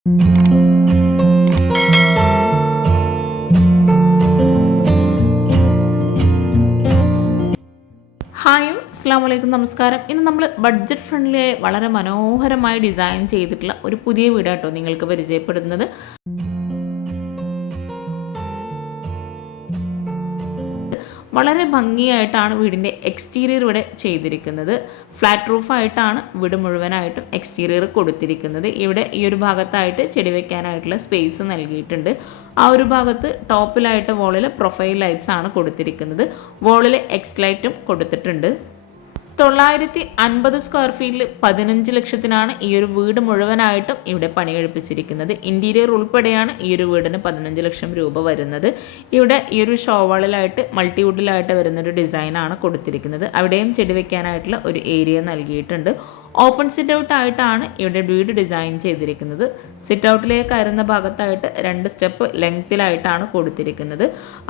Hi അസ്സാം വലൈക്കും നമസ്കാരം. ഇന്ന് നമ്മൾ ബഡ്ജറ്റ് ഫ്രണ്ട്ലിയായി വളരെ മനോഹരമായി ഡിസൈൻ ചെയ്തിട്ടുള്ള ഒരു പുതിയ വീടാട്ടോ നിങ്ങൾക്ക് പരിചയപ്പെടുന്നത്. വളരെ ഭംഗിയായിട്ടാണ് വീടിൻ്റെ എക്സ്റ്റീരിയർ ഇവിടെ ചെയ്തിരിക്കുന്നത്. ഫ്ലാറ്റ് റൂഫായിട്ടാണ് വീട് മുഴുവനായിട്ടും എക്സ്റ്റീരിയർ കൊടുത്തിരിക്കുന്നത്. ഇവിടെ ഈ ഒരു ഭാഗത്തായിട്ട് ചെടി വെക്കാനായിട്ടുള്ള സ്പേസ് നൽകിയിട്ടുണ്ട്. ആ ഒരു ഭാഗത്ത് ടോപ്പിലായിട്ട് വോളിൽ പ്രൊഫൈൽ ലൈറ്റ്സ് ആണ് കൊടുത്തിരിക്കുന്നത്. വോളിൽ എക്സ് ലൈറ്റും കൊടുത്തിട്ടുണ്ട്. 950 സ്ക്വയർ ഫീറ്റിൽ 15 ലക്ഷത്തിനാണ് ഈ ഒരു വീട് മുഴുവനായിട്ടും ഇവിടെ പണി കഴിപ്പിച്ചിരിക്കുന്നത്. ഇൻറ്റീരിയർ ഉൾപ്പെടെയാണ് ഈ ഒരു വീടിന് 15 ലക്ഷം രൂപ വരുന്നത്. ഇവിടെ ഈ ഒരു ഷോവാളിലായിട്ട് മൾട്ടിവുഡിലായിട്ട് വരുന്നൊരു ഡിസൈനാണ് കൊടുത്തിരിക്കുന്നത്. അവിടെയും ചെടി വെക്കാനായിട്ടുള്ള ഒരു ഏരിയ നൽകിയിട്ടുണ്ട്. ഓപ്പൺ സിറ്റ് ഔട്ട് ആയിട്ടാണ് ഇവിടെ വീട് ഡിസൈൻ ചെയ്തിരിക്കുന്നത്. സിറ്റ് ഔട്ടിലേക്ക് കയറുന്ന ഭാഗത്തായിട്ട് 2 സ്റ്റെപ്പ് ലെങ്ത്തിലായിട്ടാണ് കൊടുത്തിരിക്കുന്നത്.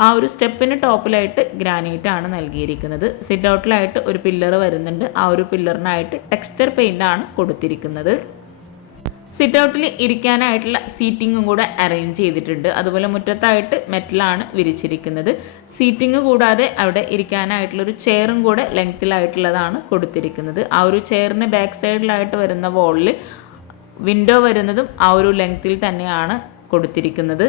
ആ ഒരു സ്റ്റെപ്പിന് ടോപ്പിലായിട്ട് ഗ്രാനൈറ്റ് ആണ് നൽകിയിരിക്കുന്നത്. സിറ്റ് ഔട്ടിലായിട്ട് ഒരു പില്ലർ വരുന്നുണ്ട്. ആ ഒരു പില്ലറിനായിട്ട് ടെക്സ്ചർ പെയിൻ്റ് ആണ് കൊടുത്തിരിക്കുന്നത്. സിറ്റ് ഔട്ടിൽ ഇരിക്കാനായിട്ടുള്ള സീറ്റിങ്ങും കൂടെ അറേഞ്ച് ചെയ്തിട്ടുണ്ട്. അതുപോലെ മുറ്റത്തായിട്ട് മെറ്റലാണ് വിരിച്ചിരിക്കുന്നത്. സീറ്റിംഗ് കൂടാതെ അവിടെ ഇരിക്കാനായിട്ടുള്ളൊരു ചെയറും കൂടെ ലെങ്ത്തിലായിട്ടുള്ളതാണ് കൊടുത്തിരിക്കുന്നത്. ആ ഒരു ചെയറിന് ബാക്ക് സൈഡിലായിട്ട് വരുന്ന വോളിൽ വിൻഡോ വരുന്നതും ആ ഒരു ലെങ്ത്തിൽ തന്നെയാണ് കൊടുത്തിരിക്കുന്നത്.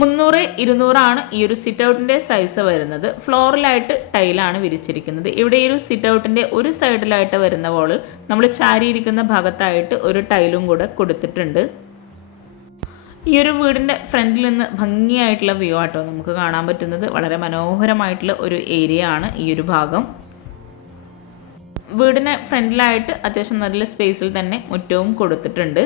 300-200 ആണ് ഈ ഒരു സിറ്റ് ഔട്ടിൻ്റെ സൈസ് വരുന്നത്. ഫ്ലോറിലായിട്ട് ടൈലാണ് വിരിച്ചിരിക്കുന്നത്. ഇവിടെ ഈ ഒരു സിറ്റ് ഔട്ടിൻ്റെ ഒരു സൈഡിലായിട്ട് വരുന്ന വോളിൽ നമ്മൾ ചാരിയിരിക്കുന്ന ഭാഗത്തായിട്ട് ഒരു ടൈലും കൂടെ കൊടുത്തിട്ടുണ്ട്. ഈ ഒരു വീടിൻ്റെ ഫ്രണ്ടിൽ നിന്ന് ഭംഗിയായിട്ടുള്ള വ്യൂ ആട്ടോ നമുക്ക് കാണാൻ പറ്റുന്നത്. വളരെ മനോഹരമായിട്ടുള്ള ഒരു ഏരിയ ആണ് ഈ ഒരു ഭാഗം. വീടിന് ഫ്രണ്ടിലായിട്ട് അത്യാവശ്യം നല്ല സ്പേസിൽ തന്നെ മുറ്റവും കൊടുത്തിട്ടുണ്ട്.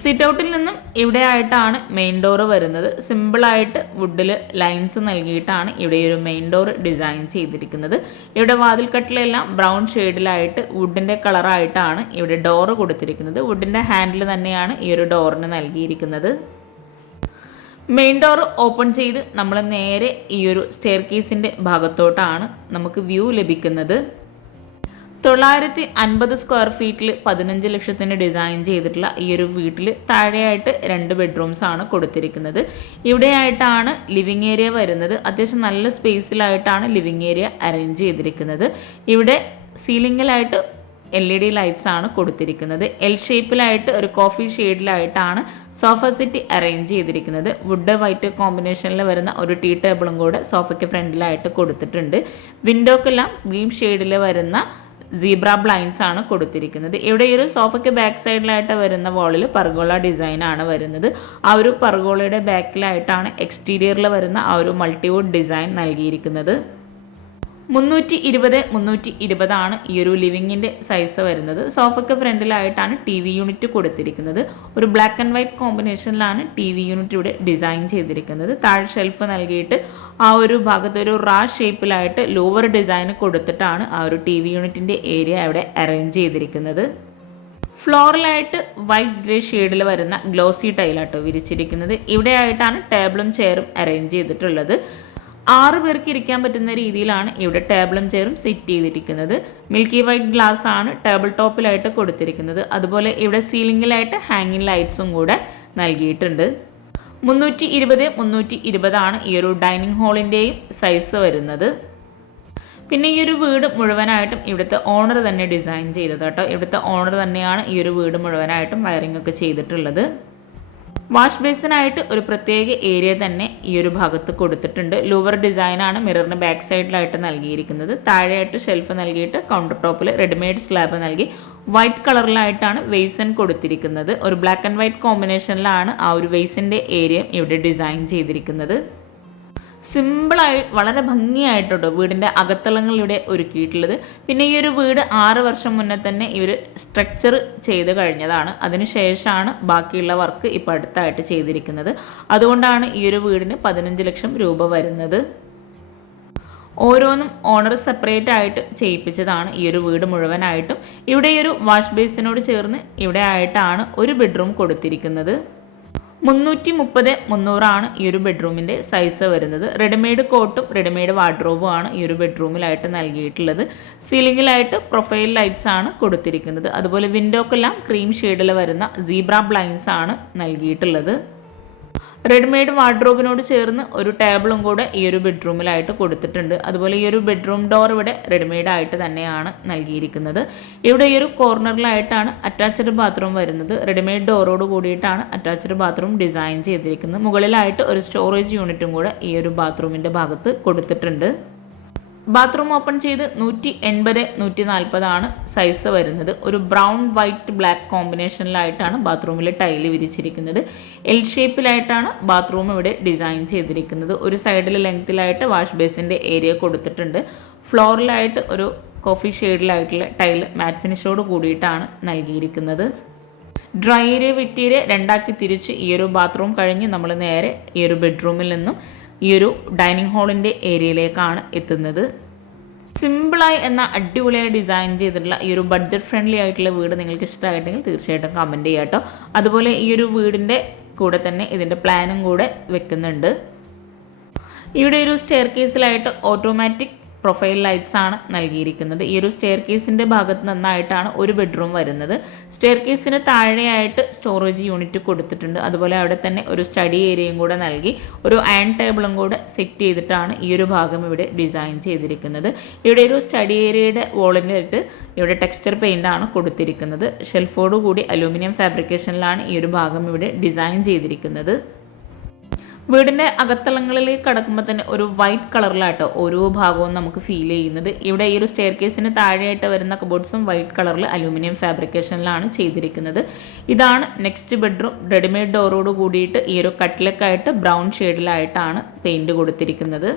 സിറ്റ് ഔട്ടിൽ നിന്നും ഇവിടെ ആയിട്ടാണ് മെയിൻ ഡോറ് വരുന്നത്. സിമ്പിളായിട്ട് വുഡിൽ ലൈൻസ് നൽകിയിട്ടാണ് ഇവിടെ ഒരു മെയിൻ ഡോർ ഡിസൈൻ ചെയ്തിരിക്കുന്നത്. ഇവിടെ വാതിൽക്കട്ടിലെല്ലാം ബ്രൗൺ ഷെയ്ഡിലായിട്ട് വുഡിൻ്റെ കളറായിട്ടാണ് ഇവിടെ ഡോറ് കൊടുത്തിരിക്കുന്നത്. വുഡിൻ്റെ ഹാൻഡിൽ തന്നെയാണ് ഈ ഒരു ഡോറിന് നൽകിയിരിക്കുന്നത്. മെയിൻ ഡോർ ഓപ്പൺ ചെയ്ത് നമ്മൾ നേരെ ഈ ഒരു സ്റ്റെയർ കേസിൻ്റെ ഭാഗത്തോട്ടാണ് നമുക്ക് വ്യൂ ലഭിക്കുന്നത്. 950 സ്ക്വയർ ഫീറ്റിൽ 15 ലക്ഷത്തിന് ഡിസൈൻ ചെയ്തിട്ടുള്ള ഈ ഒരു വീട്ടിൽ താഴെയായിട്ട് 2 ബെഡ്റൂംസ് ആണ് കൊടുത്തിരിക്കുന്നത്. ഇവിടെയായിട്ടാണ് ലിവിങ് ഏരിയ വരുന്നത്. അത്യാവശ്യം നല്ല സ്പേസിലായിട്ടാണ് ലിവിങ് ഏരിയ അറേഞ്ച് ചെയ്തിരിക്കുന്നത്. ഇവിടെ സീലിങ്ങിലായിട്ട് LED ലൈറ്റ്സ് ആണ് കൊടുത്തിരിക്കുന്നത്. എൽ ഷേപ്പിലായിട്ട് ഒരു കോഫി ഷെയ്ഡിലായിട്ടാണ് സോഫ സെറ്റ് അറേഞ്ച് ചെയ്തിരിക്കുന്നത്. വുഡ് വൈറ്റ് കോമ്പിനേഷനിൽ വരുന്ന ഒരു ടീ ടേബിളും കൂടെ സോഫയ്ക്ക് ഫ്രണ്ടിലായിട്ട് കൊടുത്തിട്ടുണ്ട്. വിൻഡോക്കെല്ലാം ഗ്രീൻ ഷെയ്ഡിൽ വരുന്ന സീബ്ര ബ്ലൈൻഡ്സ് ആണ് കൊടുത്തിരിക്കുന്നത്. ഇവിടെ ഈ ഒരു സോഫയ്ക്ക് ബാക്ക് സൈഡിലായിട്ട് വരുന്ന വോളിൽ പർഗോള ഡിസൈൻ ആണ് വരുന്നത്. ആ ഒരു പർഗോളയുടെ ബാക്കിലായിട്ടാണ് എക്സ്റ്റീരിയറിൽ വരുന്ന ആ ഒരു മൾട്ടിവുഡ് ഡിസൈൻ നൽകിയിരിക്കുന്നത്. 320-320 ആണ് ഈ ഒരു ലിവിങ്ങിൻ്റെ സൈസ് വരുന്നത്. സോഫയ്ക്ക് ഫ്രണ്ടിലായിട്ടാണ് TV യൂണിറ്റ് കൊടുത്തിരിക്കുന്നത്. ഒരു ബ്ലാക്ക് ആൻഡ് വൈറ്റ് കോമ്പിനേഷനിലാണ് TV യൂണിറ്റ് ഇവിടെ ഡിസൈൻ ചെയ്തിരിക്കുന്നത്. താഴെ ഷെൽഫ് നൽകിയിട്ട് ആ ഒരു ഭാഗത്ത് ഒരു റാ ഷേപ്പിലായിട്ട് ലൂവർ ഡിസൈൻ കൊടുത്തിട്ടാണ് ആ ഒരു TV യൂണിറ്റിൻ്റെ ഏരിയ ഇവിടെ അറേഞ്ച് ചെയ്തിരിക്കുന്നത്. ഫ്ലോറിലായിട്ട് വൈറ്റ് ഗ്രേ ഷെയ്ഡിൽ വരുന്ന ഗ്ലോസി ടൈലാട്ടോ വിരിച്ചിരിക്കുന്നത്. ഇവിടെയായിട്ടാണ് ടേബിളും ചെയറും അറേഞ്ച് ചെയ്തിട്ടുള്ളത്. 6 പേർക്ക് ഇരിക്കാൻ പറ്റുന്ന രീതിയിലാണ് ഇവിടെ ടേബിളും ചെയറും സെറ്റ് ചെയ്തിരിക്കുന്നത്. മിൽക്കി വൈറ്റ് ഗ്ലാസ് ആണ് ടേബിൾ ടോപ്പിലായിട്ട് കൊടുത്തിരിക്കുന്നത്. അതുപോലെ ഇവിടെ സീലിംഗിലായിട്ട് ഹാങ്ങിങ് ലൈറ്റ്സും കൂടെ നൽകിയിട്ടുണ്ട്. 320-320 ആണ് ഈ ഒരു ഡൈനിങ് ഹാളിൻ്റെയും സൈസ് വരുന്നത്. പിന്നെ ഈ ഒരു വീട് മുഴുവനായിട്ടും ഇവിടുത്തെ ഓണർ തന്നെ ഡിസൈൻ ചെയ്തത് കേട്ടോ. ഇവിടുത്തെ ഓണർ തന്നെയാണ് ഈ ഒരു വീട് മുഴുവനായിട്ടും വയറിംഗ് ഒക്കെ ചെയ്തിട്ടുള്ളത്. വാഷ് ബേസിനായിട്ട് ഒരു പ്രത്യേക ഏരിയ തന്നെ ഈ ഒരു ഭാഗത്ത് കൊടുത്തിട്ടുണ്ട്. ലൂവർ ഡിസൈനാണ് മിററിന് ബാക്ക് സൈഡിലായിട്ട് നൽകിയിരിക്കുന്നത്. താഴെയായിട്ട് ഷെൽഫ് നൽകിയിട്ട് കൗണ്ടർ ടോപ്പിൽ റെഡിമെയ്ഡ് സ്ലാബ് നൽകി വൈറ്റ് കളറിലായിട്ടാണ് വെയ്സൻ കൊടുത്തിരിക്കുന്നത്. ഒരു ബ്ലാക്ക് ആൻഡ് വൈറ്റ് കോമ്പിനേഷനിലാണ് ആ ഒരു വെയ്സിൻ്റെ ഏരിയ ഇവിടെ ഡിസൈൻ ചെയ്തിരിക്കുന്നത്. സിമ്പിളായി വളരെ ഭംഗിയായിട്ടോ വീടിൻ്റെ അകത്തളങ്ങളിലൂടെ ഒരുക്കിയിട്ടുള്ളത്. പിന്നെ ഈ ഒരു വീട് 6 വർഷം മുന്നേ തന്നെ ഈ ഒരു സ്ട്രക്ചർ ചെയ്ത് കഴിഞ്ഞതാണ്. അതിനുശേഷമാണ് ബാക്കിയുള്ള വർക്ക് ഇപ്പോൾ അടുത്തായിട്ട് ചെയ്തിരിക്കുന്നത്. അതുകൊണ്ടാണ് ഈ ഒരു വീടിന് 15 ലക്ഷം രൂപ വരുന്നത്. ഓരോന്നും ഓണർ സെപ്പറേറ്റ് ആയിട്ട് ചെയ്യിപ്പിച്ചതാണ് ഈ ഒരു വീട് മുഴുവനായിട്ടും. ഇവിടെ ഈ ഒരു വാഷ് ബേസിനോട് ചേർന്ന് ഇവിടെ ആയിട്ടാണ് ഒരു ബെഡ്റൂം കൊടുത്തിരിക്കുന്നത്. 330-300 ഈ ഒരു ബെഡ്റൂമിൻ്റെ സൈസ് വരുന്നത്. റെഡിമെയ്ഡ് കോട്ടും റെഡിമെയ്ഡ് വാർഡ്രോബും ആണ് ഈ ഒരു ബെഡ്റൂമിലായിട്ട് നൽകിയിട്ടുള്ളത്. സീലിംഗിലായിട്ട് പ്രൊഫൈൽ ലൈറ്റ്സ് ആണ് കൊടുത്തിരിക്കുന്നത്. അതുപോലെ വിൻഡോക്കെല്ലാം ക്രീം ഷെയ്ഡിൽ വരുന്ന സീബ്ര ബ്ലൈൻഡ്സ് ആണ് നൽകിയിട്ടുള്ളത്. റെഡിമെയ്ഡ് വാർഡ്രോബിനോട് ചേർന്ന് ഒരു ടേബിളും കൂടെ ഈ ഒരു ബെഡ്റൂമിലായിട്ട് കൊടുത്തിട്ടുണ്ട്. അതുപോലെ ഈ ഒരു ബെഡ്റൂം ഡോർ ഇവിടെ റെഡിമെയ്ഡ് ആയിട്ട് തന്നെയാണ് നൽകിയിരിക്കുന്നത്. ഇവിടെ ഈ ഒരു കോർണറിലായിട്ടാണ് അറ്റാച്ച്ഡ് ബാത്റൂം വരുന്നത്. റെഡിമെയ്ഡ് ഡോറോട് കൂടിയിട്ടാണ് അറ്റാച്ച്ഡ് ബാത്റൂം ഡിസൈൻ ചെയ്തിരിക്കുന്നത്. മുകളിലായിട്ട് ഒരു സ്റ്റോറേജ് യൂണിറ്റും കൂടെ ഈ ഒരു ബാത്റൂമിൻ്റെ ഭാഗത്ത് കൊടുത്തിട്ടുണ്ട്. ബാത്റൂം ഓപ്പൺ ചെയ്ത് 180-140 സൈസ് വരുന്നത്. ഒരു ബ്രൗൺ വൈറ്റ് ബ്ലാക്ക് കോമ്പിനേഷനിലായിട്ടാണ് ബാത്റൂമിൽ ടൈല് വിരിച്ചിരിക്കുന്നത്. എൽ ഷേപ്പിലായിട്ടാണ് ബാത്റൂം ഇവിടെ ഡിസൈൻ ചെയ്തിരിക്കുന്നത്. ഒരു സൈഡിൽ ലെങ്ത്തിലായിട്ട് വാഷ് ബേസിൻ്റെ ഏരിയ കൊടുത്തിട്ടുണ്ട്. ഫ്ലോറിലായിട്ട് ഒരു കോഫി ഷെയ്ഡിലായിട്ടുള്ള ടൈല് മാറ്റ് ഫിനിഷോട് കൂടിയിട്ടാണ് നൽകിയിരിക്കുന്നത്. ഡ്രൈ ഏരിയ വെറ്റ് ഏരിയ രണ്ടാക്കി തിരിച്ച് ഈ ഒരു ബാത്റൂം കഴിഞ്ഞ് നമ്മൾ നേരെ ഈ ഒരു ബെഡ്റൂമിൽ നിന്നും ഈ ഒരു ഡൈനിങ് ഹാളിൻ്റെ ഏരിയയിലേക്കാണ് എത്തുന്നത്. സിമ്പിളായി എന്ന അടിപൊളിയായി ഡിസൈൻ ചെയ്തിട്ടുള്ള ഈ ഒരു ബഡ്ജറ്റ് ഫ്രണ്ട്ലി ആയിട്ടുള്ള വീട് നിങ്ങൾക്ക് ഇഷ്ടമായിട്ടെങ്കിൽ തീർച്ചയായിട്ടും കമൻറ്റ് ചെയ്യാം കേട്ടോ. അതുപോലെ ഈ ഒരു വീടിൻ്റെ കൂടെ തന്നെ ഇതിൻ്റെ പ്ലാനും കൂടെ വെക്കുന്നുണ്ട്. ഇവിടെ ഒരു സ്റ്റെയർ കേസിലായിട്ട് ഓട്ടോമാറ്റിക് പ്രൊഫൈൽ ലൈറ്റ്സ് ആണ് നൽകിയിരിക്കുന്നത്. ഈ ഒരു സ്റ്റെയർ കേസിൻ്റെ ഭാഗത്ത് നിന്നായിട്ടാണ് ഒരു ബെഡ്റൂം വരുന്നത്. സ്റ്റെയർ കേസിന് താഴെയായിട്ട് സ്റ്റോറേജ് യൂണിറ്റ് കൊടുത്തിട്ടുണ്ട്. അതുപോലെ അവിടെ തന്നെ ഒരു സ്റ്റഡി ഏരിയയും കൂടെ നൽകി ഒരു അയൺ ടേബിളും കൂടെ സെറ്റ് ചെയ്തിട്ടാണ് ഈ ഒരു ഭാഗം ഇവിടെ ഡിസൈൻ ചെയ്തിരിക്കുന്നത്. ഇവിടെ ഒരു സ്റ്റഡി ഏരിയയുടെ വോളിനായിട്ട് ഇവിടെ ടെക്സ്ചർ പെയിൻ്റ് ആണ് കൊടുത്തിരിക്കുന്നത്. ഷെൽഫോട് കൂടി അലൂമിനിയം ഫാബ്രിക്കേഷനിലാണ് ഈ ഒരു ഭാഗം ഇവിടെ ഡിസൈൻ ചെയ്തിരിക്കുന്നത്. വീടിൻ്റെ അകത്തളങ്ങളിലേക്ക് കടക്കുമ്പോൾ തന്നെ ഒരു വൈറ്റ് കളറിലാട്ടോ ഓരോ ഭാഗവും നമുക്ക് ഫീൽ ചെയ്യുന്നത്. ഇവിടെ ഈ ഒരു സ്റ്റെയർ കേസിന് താഴെയായിട്ട് വരുന്ന കബോർഡ്സും വൈറ്റ് കളറിൽ അലൂമിനിയം ഫാബ്രിക്കേഷനിലാണ് ചെയ്തിരിക്കുന്നത്. ഇതാണ് നെക്സ്റ്റ് ബെഡ്റൂം. റെഡിമെയ്ഡ് ഡോറോട് കൂടിയിട്ട് ഈ ഒരു കട്ടിലൊക്കെയായിട്ട് ബ്രൗൺ ഷെയ്ഡിലായിട്ടാണ് പെയിൻറ് കൊടുത്തിരിക്കുന്നത്.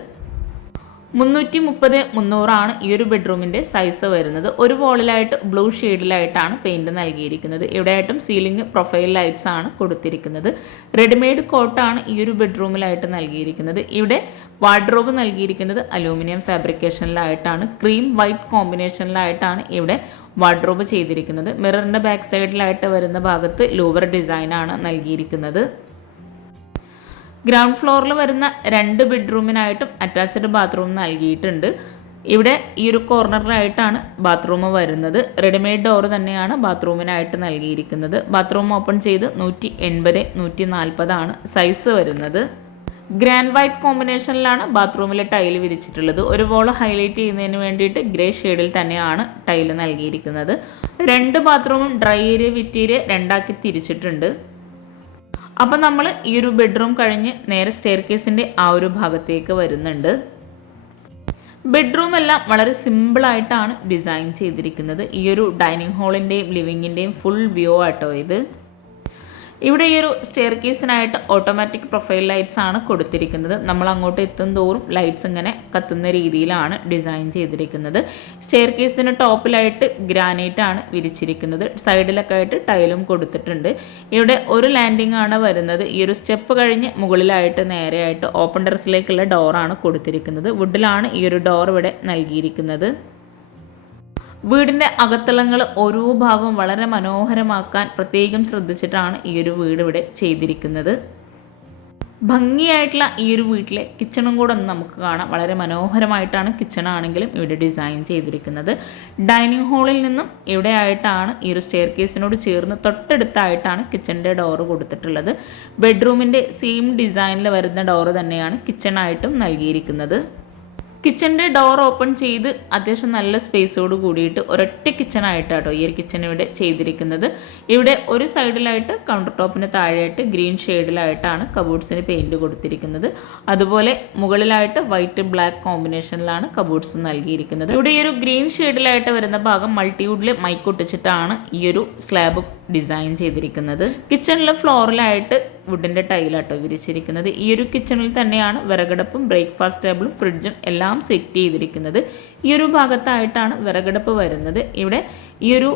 330-300 ഈ ഒരു ബെഡ്റൂമിൻ്റെ സൈസ് വരുന്നത്. ഒരു വോളിലായിട്ട് ബ്ലൂ ഷെയ്ഡിലായിട്ടാണ് പെയിൻറ് നൽകിയിരിക്കുന്നത്. ഇവിടെയായിട്ടും സീലിംഗ് പ്രൊഫൈൽ ലൈറ്റ്സ് ആണ് കൊടുത്തിരിക്കുന്നത്. റെഡിമെയ്ഡ് കോട്ടാണ് ഈ ഒരു ബെഡ്റൂമിലായിട്ട് നൽകിയിരിക്കുന്നത്. ഇവിടെ വാർഡ്രോബ് നൽകിയിരിക്കുന്നത് അലൂമിനിയം ഫാബ്രിക്കേഷനിലായിട്ടാണ്. ക്രീം വൈറ്റ് കോമ്പിനേഷനിലായിട്ടാണ് ഇവിടെ വാർഡ്രോബ് ചെയ്തിരിക്കുന്നത്. മിററിൻ്റെ ബാക്ക് സൈഡിലായിട്ട് വരുന്ന ഭാഗത്ത് ലൂവർ ഡിസൈനാണ് നൽകിയിരിക്കുന്നത്. ഗ്രൗണ്ട് ഫ്ലോറിൽ വരുന്ന 2 ബെഡ്റൂമിനായിട്ടും അറ്റാച്ച്ഡ് ബാത്റൂം നൽകിയിട്ടുണ്ട്. ഇവിടെ ഈ ഒരു കോർണറിലായിട്ടാണ് ബാത്റൂം വരുന്നത്. റെഡിമെയ്ഡ് ഡോർ തന്നെയാണ് ബാത്റൂമിനായിട്ട് നൽകിയിരിക്കുന്നത്. ബാത്റൂം ഓപ്പൺ ചെയ്ത് 180-140 സൈസ് വരുന്നത്. ഗ്രാൻഡ് വൈറ്റ് കോമ്പിനേഷനിലാണ് ബാത്റൂമിൽ ടൈല് വിരിച്ചിട്ടുള്ളത്. ഒരു വോൾ ഹൈലൈറ്റ് ചെയ്യുന്നതിന് വേണ്ടിയിട്ട് ഗ്രേ ഷെയ്ഡിൽ തന്നെയാണ് ടൈല് നൽകിയിരിക്കുന്നത്. 2 ബാത്റൂമും ഡ്രൈ ഏരിയ വെറ്റ് ഏരിയ രണ്ടാക്കി തിരിച്ചിട്ടുണ്ട്. അപ്പം നമ്മൾ ഈ ഒരു ബെഡ്റൂം കഴിഞ്ഞ് നേരെ സ്റ്റെയർ കേസിൻ്റെ ആ ഒരു ഭാഗത്തേക്ക് വരുന്നുണ്ട്. ബെഡ്റൂം എല്ലാം വളരെ സിമ്പിളായിട്ടാണ് ഡിസൈൻ ചെയ്തിരിക്കുന്നത്. ഈ ഒരു ഡൈനിങ് ഹാളിൻ്റെയും ലിവിങ്ങിൻ്റെയും ഫുൾ വ്യൂ ആട്ടോ ഇത്. ഇവിടെ ഈ ഒരു സ്റ്റെയർ കേസിനായിട്ട് ഓട്ടോമാറ്റിക് പ്രൊഫൈൽ ലൈറ്റ്സ് ആണ് കൊടുത്തിരിക്കുന്നത്. നമ്മൾ അങ്ങോട്ട് എത്തും തോറും ലൈറ്റ്സ് ഇങ്ങനെ കത്തുന്ന രീതിയിലാണ് ഡിസൈൻ ചെയ്തിരിക്കുന്നത്. സ്റ്റെയർ കേസിന് ടോപ്പിലായിട്ട് ഗ്രാനൈറ്റ് ആണ് വിരിച്ചിരിക്കുന്നത്. സൈഡിലൊക്കെ ആയിട്ട് ടൈലും കൊടുത്തിട്ടുണ്ട്. ഇവിടെ ഒരു ലാൻഡിംഗ് ആണ് വരുന്നത്. ഈ ഒരു സ്റ്റെപ്പ് കഴിഞ്ഞ് മുകളിലായിട്ട് നേരെയായിട്ട് ഓപ്പൺ ടെറസിലേക്കുള്ള ഡോറാണ് കൊടുത്തിരിക്കുന്നത്. വുഡിലാണ് ഈ ഒരു ഡോർ ഇവിടെ നൽകിയിരിക്കുന്നത്. വീടിൻ്റെ അകത്തളങ്ങൾ ഓരോ ഭാഗവും വളരെ മനോഹരമാക്കാൻ പ്രത്യേകം ശ്രദ്ധിച്ചിട്ടാണ് ഈ ഒരു വീട് ഇവിടെ ചെയ്തിരിക്കുന്നത്. ഭംഗിയായിട്ടുള്ള ഈ ഒരു വീട്ടിലെ കിച്ചണും കൂടെ ഒന്ന് നമുക്ക് കാണാം. വളരെ മനോഹരമായിട്ടാണ് കിച്ചൺ ആണെങ്കിലും ഇവിടെ ഡിസൈൻ ചെയ്തിരിക്കുന്നത്. ഡൈനിങ് ഹാളിൽ നിന്നും ഇവിടെ ആയിട്ടാണ് ഈ ഒരു സ്റ്റെയർ കേസിനോട് ചേർന്ന് തൊട്ടടുത്തായിട്ടാണ് കിച്ചണിൻ്റെ ഡോറ് കൊടുത്തിട്ടുള്ളത്. ബെഡ്റൂമിൻ്റെ സെയിം ഡിസൈനിൽ വരുന്ന ഡോറ് തന്നെയാണ് കിച്ചണായിട്ടും നൽകിയിരിക്കുന്നത്. കിച്ചൻ്റെ ഡോർ ഓപ്പൺ ചെയ്ത് അത്യാവശ്യം നല്ല സ്പേസോട് കൂടിയിട്ട് ഒരൊറ്റ കിച്ചണായിട്ടാട്ടോ ഈ ഒരു കിച്ചൺ ഇവിടെ ചെയ്തിരിക്കുന്നത്. ഇവിടെ ഒരു സൈഡിലായിട്ട് കൗണ്ടർ ടോപ്പിന് താഴെയായിട്ട് ഗ്രീൻ ഷെയ്ഡിലായിട്ടാണ് കബോർഡ്സിന് പെയിൻറ് കൊടുത്തിരിക്കുന്നത്. അതുപോലെ മുകളിലായിട്ട് വൈറ്റ് ബ്ലാക്ക് കോമ്പിനേഷനിലാണ് കബോർഡ്സ് നൽകിയിരിക്കുന്നത്. ഇവിടെ ഈ ഒരു ഗ്രീൻ ഷെയ്ഡിലായിട്ട് വരുന്ന ഭാഗം മൾട്ടിവുഡിൽ മൈക്കൊട്ടിച്ചിട്ടാണ് ഈ ഒരു സ്ലാബ് ഡിസൈൻ ചെയ്തിരിക്കുന്നത്. കിച്ചണിലെ ഫ്ലോറിലായിട്ട് വുഡിൻ്റെ ടൈലാട്ടോ വിരിച്ചിരിക്കുന്നത്. ഈ ഒരു കിച്ചണിൽ തന്നെയാണ് വിറകടുപ്പും ബ്രേക്ക്ഫാസ്റ്റ് ടേബിളും ഫ്രിഡ്ജും എല്ലാം സെറ്റ് ചെയ്തിരിക്കുന്നത്. ഈ ഒരു ഭാഗത്തായിട്ടാണ് വിറകടുപ്പ് വരുന്നത്. ഇവിടെ ഈ ഒരു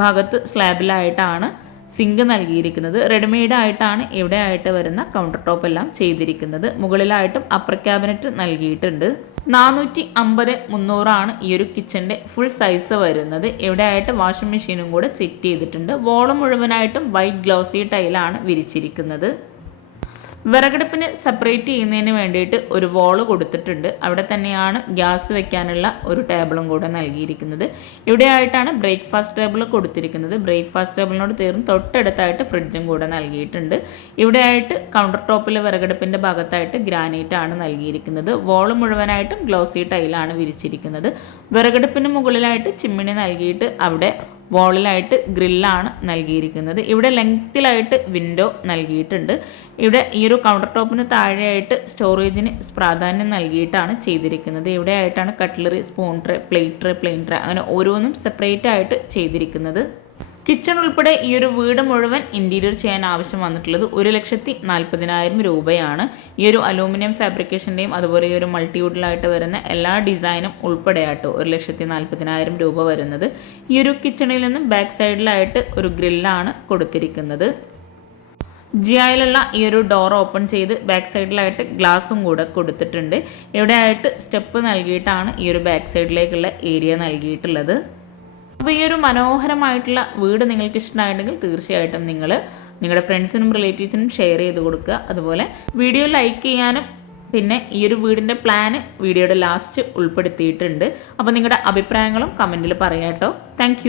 ഭാഗത്ത് സ്ലാബിലായിട്ടാണ് സിങ്ക് നൽകിയിരിക്കുന്നത്. റെഡിമെയ്ഡ് ആയിട്ടാണ് ഇവിടെ ആയിട്ട് വരുന്ന കൗണ്ടർ ടോപ്പ് എല്ലാം ചെയ്തിരിക്കുന്നത്. മുകളിലായിട്ടും അപ്പർ ക്യാബിനറ്റ് നൽകിയിട്ടുണ്ട്. 450-300 ഈ ഒരു കിച്ചൻ്റെ ഫുൾ സൈസ് വരുന്നത്. ഇവിടെ ആയിട്ട് വാഷിംഗ് മെഷീനും കൂടെ സെറ്റ് ചെയ്തിട്ടുണ്ട്. വോള് മുഴുവനായിട്ടും വൈറ്റ് ഗ്ലോസി ടൈലാണ് വിരിച്ചിരിക്കുന്നത്. വിറകടുപ്പിന് സെപ്പറേറ്റ് ചെയ്യുന്നതിന് വേണ്ടിയിട്ട് ഒരു വോള് കൊടുത്തിട്ടുണ്ട്. അവിടെ തന്നെയാണ് ഗ്യാസ് വെക്കാനുള്ള ഒരു ടേബിളും കൂടെ നൽകിയിരിക്കുന്നത്. ഇവിടെ ആയിട്ടാണ് ബ്രേക്ക്ഫാസ്റ്റ് ടേബിൾ കൊടുത്തിരിക്കുന്നത്. ബ്രേക്ക്ഫാസ്റ്റ് ടേബിളിനോട് ചേർന്ന് തൊട്ടടുത്തായിട്ട് ഫ്രിഡ്ജും കൂടെ നൽകിയിട്ടുണ്ട്. ഇവിടെ ആയിട്ട് കൗണ്ടർ ടോപ്പിൽ വിറകടുപ്പിൻ്റെ ഭാഗത്തായിട്ട് ഗ്രാനൈറ്റ് ആണ് നൽകിയിരിക്കുന്നത്. വോള് മുഴുവനായിട്ടും ഗ്ലോസി ടൈലാണ് വിരിച്ചിരിക്കുന്നത്. വിറകടുപ്പിന് മുകളിലായിട്ട് ചിമ്മിണി നൽകിയിട്ട് അവിടെ വോളിലായിട്ട് ഗ്രില്ലാണ് നൽകിയിരിക്കുന്നത്. ഇവിടെ ലെങ്ത്തിലായിട്ട് വിൻഡോ നൽകിയിട്ടുണ്ട്. ഇവിടെ ഈ ഒരു കൗണ്ടർ ടോപ്പിന് താഴെയായിട്ട് സ്റ്റോറേജിന് പ്രാധാന്യം നൽകിയിട്ടാണ് ചെയ്തിരിക്കുന്നത്. ഇവിടെ ആയിട്ടാണ് cutlery, spoon tray, plate tray, plain tray അങ്ങനെ ഓരോന്നും സെപ്പറേറ്റ് ആയിട്ട് ചെയ്തിരിക്കുന്നത്. കിച്ചൺ ഉൾപ്പെടെ ഈ ഒരു വീട് മുഴുവൻ ഇൻറ്റീരിയർ ചെയ്യാൻ ആവശ്യം വന്നിട്ടുള്ളത് 1,40,000 രൂപയാണ്. ഈ ഒരു അലൂമിനിയം ഫാബ്രിക്കേഷൻ്റെയും അതുപോലെ ഈ ഒരു മൾട്ടിവുഡിലായിട്ട് വരുന്ന എല്ലാ ഡിസൈനും ഉൾപ്പെടെയാട്ടോ 1,40,000 രൂപ വരുന്നത്. ഈ ഒരു കിച്ചണിൽ നിന്നും ബാക്ക് സൈഡിലായിട്ട് ഒരു ഗ്രില്ലാണ് കൊടുത്തിരിക്കുന്നത്. ജിയായിലുള്ള ഈ ഒരു ഡോർ ഓപ്പൺ ചെയ്ത് ബാക്ക് സൈഡിലായിട്ട് ഗ്ലാസും കൂടെ കൊടുത്തിട്ടുണ്ട്. ഇവിടെ ആയിട്ട് സ്റ്റെപ്പ് നൽകിയിട്ടാണ് ഈ ഒരു ബാക്ക് സൈഡിലേക്കുള്ള ഏരിയ നൽകിയിട്ടുള്ളത്. അപ്പോൾ ഈ ഒരു മനോഹരമായിട്ടുള്ള വീട് നിങ്ങൾക്ക് ഇഷ്ടമായിട്ടുണ്ടെങ്കിൽ തീർച്ചയായിട്ടും നിങ്ങൾ നിങ്ങളുടെ ഫ്രണ്ട്സിനും റിലേറ്റീവ്സിനും ഷെയർ ചെയ്ത് കൊടുക്കുക. അതുപോലെ വീഡിയോ ലൈക്ക് ചെയ്യാനും പിന്നെ ഈ ഒരു വീടിൻ്റെ പ്ലാന് വീഡിയോയുടെ ലാസ്റ്റ് ഉൾപ്പെടുത്തിയിട്ടുണ്ട്. അപ്പോൾ നിങ്ങളുടെ അഭിപ്രായങ്ങളും കമൻറ്റിൽ പറയാം കേട്ടോ. താങ്ക്